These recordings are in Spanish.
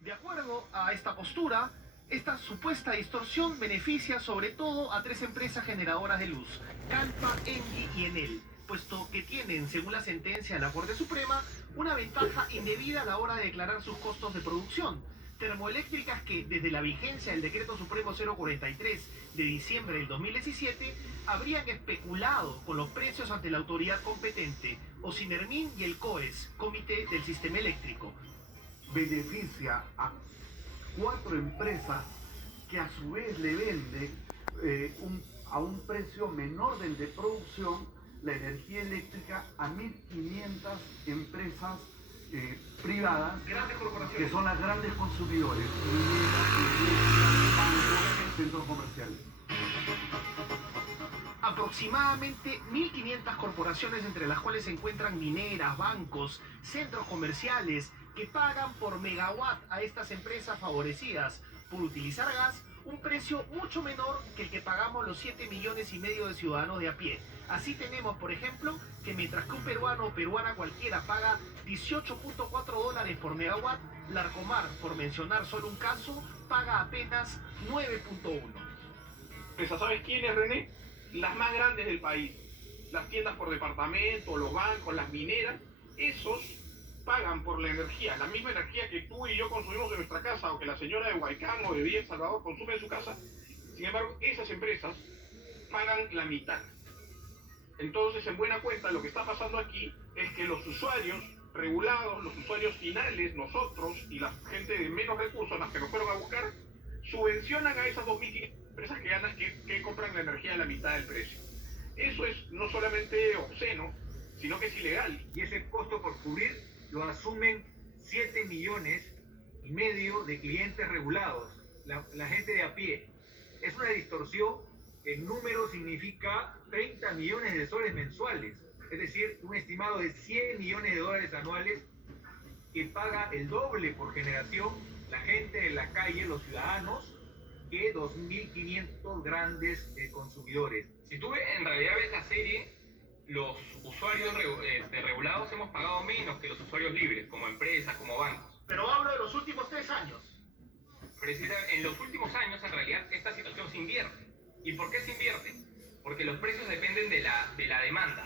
De acuerdo a esta postura, esta supuesta distorsión beneficia sobre todo a tres empresas generadoras de luz, Calpa, Engie y Enel, puesto que tienen, según la sentencia de la Corte Suprema, una ventaja indebida a la hora de declarar sus costos de producción. Termoeléctricas que, desde la vigencia del Decreto Supremo 043 de diciembre del 2017, habrían especulado con los precios ante la autoridad competente, Ocinermin y el COES, Comité del Sistema Eléctrico. Beneficia a cuatro empresas que a su vez le venden a un precio menor del de producción la energía eléctrica a 1.500 empresas privadas, que son las grandes consumidores, bancos, centros comerciales. Aproximadamente 1.500 corporaciones, entre las cuales se encuentran mineras, bancos, centros comerciales, que pagan por megawatt a estas empresas favorecidas por utilizar gas, un precio mucho menor que el que pagamos los 7,5 millones de ciudadanos de a pie. Así tenemos, por ejemplo, que mientras que un peruano o peruana cualquiera paga $18.4 por megawatt, Larcomar, por mencionar solo un caso, paga apenas 9.1. ¿Sabes quiénes, René? Las más grandes del país. Las tiendas por departamento, los bancos, las mineras, esos pagan por la energía, la misma energía que tú y yo consumimos en nuestra casa, o que la señora de Huaycán o de Villa El Salvador consume en su casa. Sin embargo, esas empresas pagan la mitad. Entonces, en buena cuenta, lo que está pasando aquí es que los usuarios regulados, los usuarios finales, nosotros y la gente de menos recursos, las que nos fueron a buscar, subvencionan a esas 2.500 empresas que compran la energía a la mitad del precio. Eso es no solamente obsceno, sino que es ilegal. Y ese costo por cubrir lo asumen 7,5 millones de clientes regulados, la gente de a pie. Es una distorsión. El número significa 30 millones de soles mensuales, es decir, un estimado de 100 millones de dólares anuales que paga el doble por generación la gente de la calle, los ciudadanos, que 2.500 grandes consumidores. Si tú en realidad ves la serie, los usuarios regulados hemos pagado menos que los usuarios libres, como empresas, como bancos. Pero hablo de los últimos 3 años. En los últimos años, en realidad, esta situación se invierte. ¿Y por qué se invierte? Porque los precios dependen de la demanda.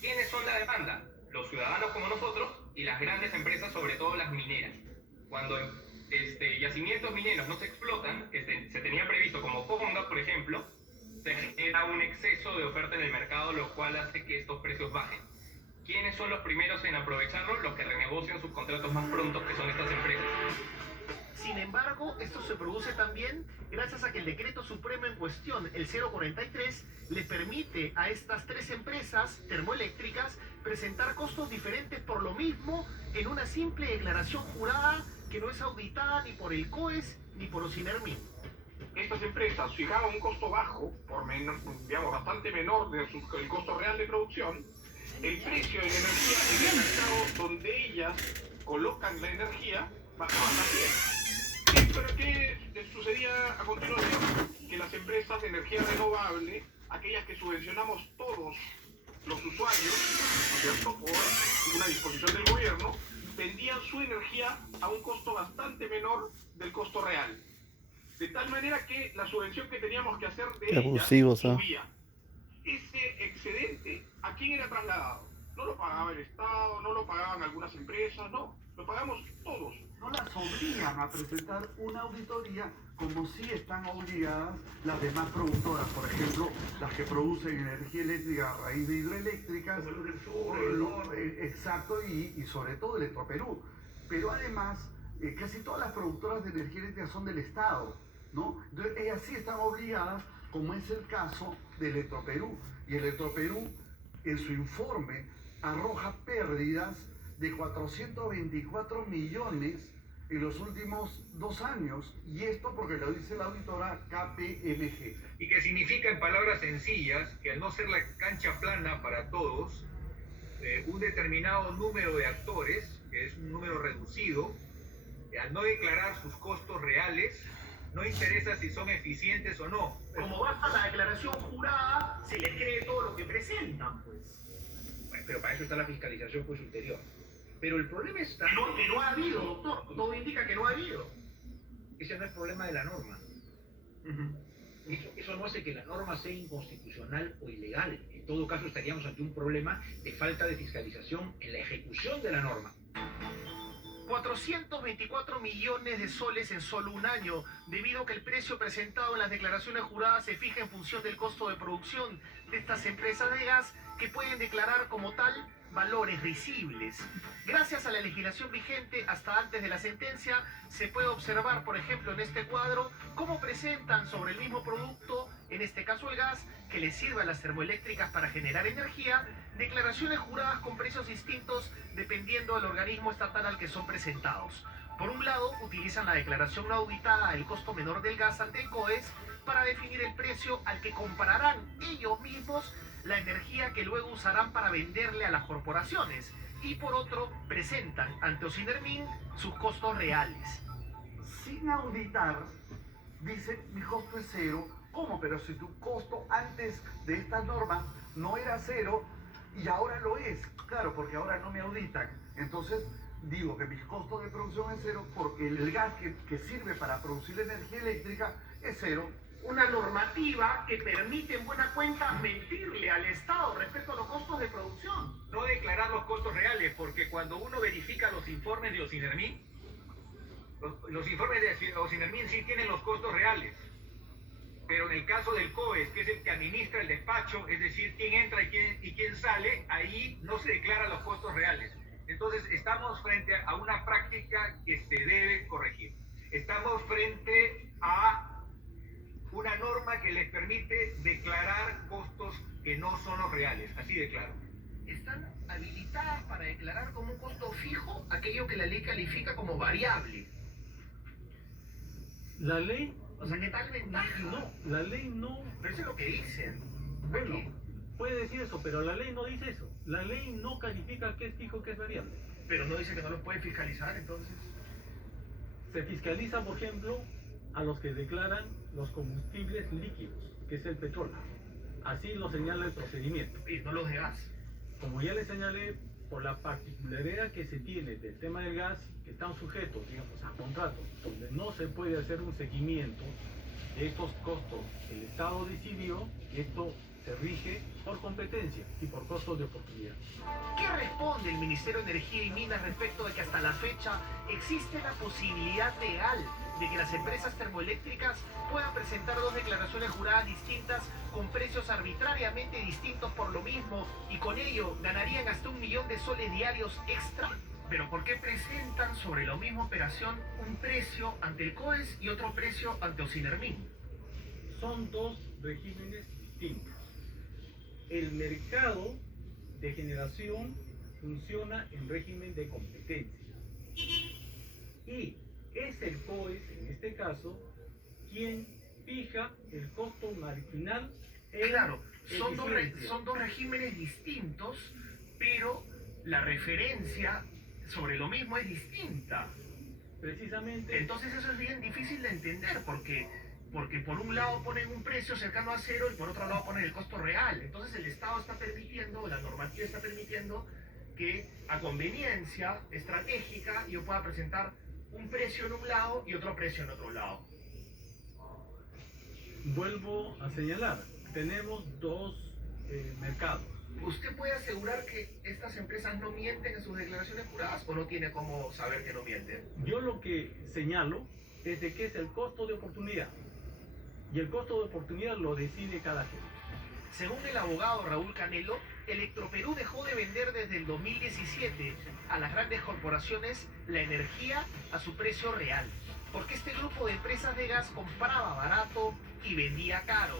¿Quiénes son la demanda? Los ciudadanos como nosotros y las grandes empresas, sobre todo las mineras. Cuando yacimientos mineros no se explotan, que se tenía previsto como Conga, por ejemplo, se genera un exceso de oferta en el mercado, lo cual hace que estos precios bajen. ¿Quiénes son los primeros en aprovecharlo? Los que renegocian sus contratos más pronto, que son estas empresas. Sin embargo, esto se produce también gracias a que el decreto supremo en cuestión, el 043, le permite a estas tres empresas termoeléctricas presentar costos diferentes por lo mismo en una simple declaración jurada que no es auditada ni por el COES ni por Ocinermin. Estas empresas fijaban un costo bajo, bastante menor del costo real de producción. El precio de la energía en el mercado donde ellas colocan la energía bajaba también. ¿Pero qué sucedía a continuación? Que las empresas de energía renovable, aquellas que subvencionamos todos los usuarios, ¿no es cierto?, por una disposición del gobierno, vendían su energía a un costo bastante menor del costo real. De tal manera que la subvención que teníamos que hacer de ellas subía. Ese excedente, ¿a quién era trasladado? No lo pagaba el Estado, no lo pagaban algunas empresas, no, lo pagamos todos. No las obligan a presentar una auditoría como sí están obligadas las demás productoras, por ejemplo, las que producen energía eléctrica a raíz de hidroeléctricas, exacto, y sobre todo Electroperú. Pero además, casi todas las productoras de energía eléctrica son del Estado, ¿no? Entonces ellas sí están obligadas, como es el caso de Electroperú. Y Electroperú, en su informe, arroja pérdidas de 424 millones en los últimos 2 años, y esto porque lo dice la auditora KPMG. Y que significa, en palabras sencillas, que al no ser la cancha plana para todos, un determinado número de actores, que es un número reducido, al no declarar sus costos reales, no interesa si son eficientes o no. Como basta la declaración jurada, se les cree todo lo que presentan, pues. Bueno, pero para eso está la fiscalización, pues, ulterior. Pero el problema está... Que no ha habido, doctor. Todo indica que no ha habido. Ese no es el problema de la norma. Eso no hace que la norma sea inconstitucional o ilegal. En todo caso, estaríamos ante un problema de falta de fiscalización en la ejecución de la norma. 424 millones de soles en solo un año, debido a que el precio presentado en las declaraciones juradas se fija en función del costo de producción de estas empresas de gas, que pueden declarar como tal valores risibles. Gracias a la legislación vigente, hasta antes de la sentencia, se puede observar, por ejemplo, en este cuadro, cómo presentan sobre el mismo producto, en este caso el gas, que les sirve a las termoeléctricas para generar energía, declaraciones juradas con precios distintos dependiendo del organismo estatal al que son presentados. Por un lado, utilizan la declaración no auditada del costo menor del gas ante el COES para definir el precio al que compararán ellos mismos la energía que luego usarán para venderle a las corporaciones. Y por otro, presentan ante Ocinermin sus costos reales. Sin auditar, dicen mi costo es cero. ¿Cómo? Pero si tu costo antes de estas normas no era cero y ahora lo es. Claro, porque ahora no me auditan. Entonces digo que mi costo de producción es cero porque el gas que sirve para producir energía eléctrica es cero. Una normativa que permite en buena cuenta mentirle al Estado respecto a los costos de producción. No declarar los costos reales, porque cuando uno verifica los informes de Ocinermin, los informes de Ocinermin sí tienen los costos reales. Pero en el caso del COES, que es el que administra el despacho, es decir, quién entra y quién sale, ahí no se declaran los costos reales. Entonces, estamos frente a una práctica que se debe corregir. Estamos frente a una norma que les permite declarar costos que no son los reales, así de claro. Están habilitadas para declarar como un costo fijo aquello que la ley califica como variable. La ley... O sea, ¿qué tal ventaja? No, la ley no... Pero eso es lo que dicen. Bueno, Aquí. puede decir eso, pero la ley no dice eso. La ley no califica qué es fijo, qué es variable. Pero no dice que no los puede fiscalizar, entonces. Se fiscaliza, por ejemplo, a los que declaran los combustibles líquidos, que es el petróleo. Así lo señala el procedimiento. Y no los de gas. Como ya les señalé, por la particularidad que se tiene del tema del gas, que están sujetos, digamos, a contratos, donde no se puede hacer un seguimiento de estos costos, el Estado decidió que esto se rige por competencia y por costos de oportunidad. ¿Qué responde el Ministerio de Energía y Minas respecto de que hasta la fecha existe la posibilidad legal de que las empresas termoeléctricas puedan presentar dos declaraciones juradas distintas con precios arbitrariamente distintos por lo mismo y con ello ganarían hasta 1 millón de soles diarios extra? ¿Pero por qué presentan sobre la misma operación un precio ante el COES y otro precio ante Ocinermin? Son dos regímenes distintos. El mercado de generación funciona en régimen de competencia. Y es el COES, en este caso, quien fija el costo marginal en Claro, son eficiencia. dos regímenes distintos, pero la referencia sobre lo mismo es distinta. Precisamente, Entonces eso es bien difícil de entender, porque por un lado ponen un precio cercano a cero y por otro lado ponen el costo real. Entonces el Estado está permitiendo, la normativa está permitiendo que a conveniencia estratégica yo pueda presentar un precio en un lado y otro precio en otro lado. vuelvo a señalar, tenemos dos mercados. ¿Usted puede asegurar que estas empresas no mienten en sus declaraciones juradas o no tiene cómo saber que no mienten? Yo lo que señalo es de que es el costo de oportunidad. Y el costo de oportunidad lo decide cada quien. Según el abogado Raúl Canelo, Electroperú dejó de vender desde el 2017 a las grandes corporaciones la energía a su precio real, porque este grupo de empresas de gas compraba barato y vendía caro.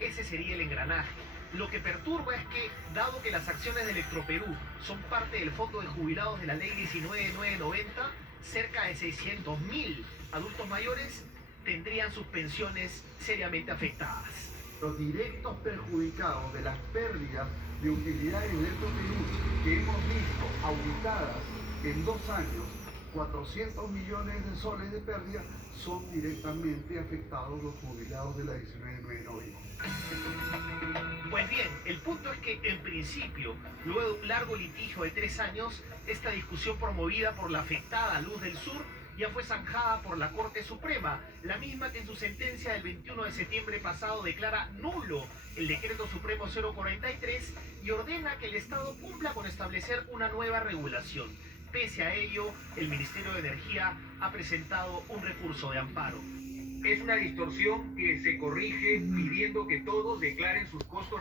Ese sería el engranaje. Lo que perturba es que, dado que las acciones de Electroperú son parte del fondo de jubilados de la ley 19990, cerca de 600.000 adultos mayores tendrían sus pensiones seriamente afectadas. Los directos perjudicados de las pérdidas de utilidades de Electroperú que hemos visto auditadas en 2 años 400 millones de soles de pérdida son directamente afectados los jubilados de la 19.990. Pues bien, el punto es que en principio, luego de un largo litigio de 3 años, esta discusión promovida por la afectada Luz del Sur ya fue zanjada por la Corte Suprema, la misma que en su sentencia del 21 de septiembre pasado declara nulo el Decreto Supremo 043 y ordena que el Estado cumpla con establecer una nueva regulación. Pese a ello, el Ministerio de Energía ha presentado un recurso de amparo. Es una distorsión que se corrige pidiendo que todos declaren sus costos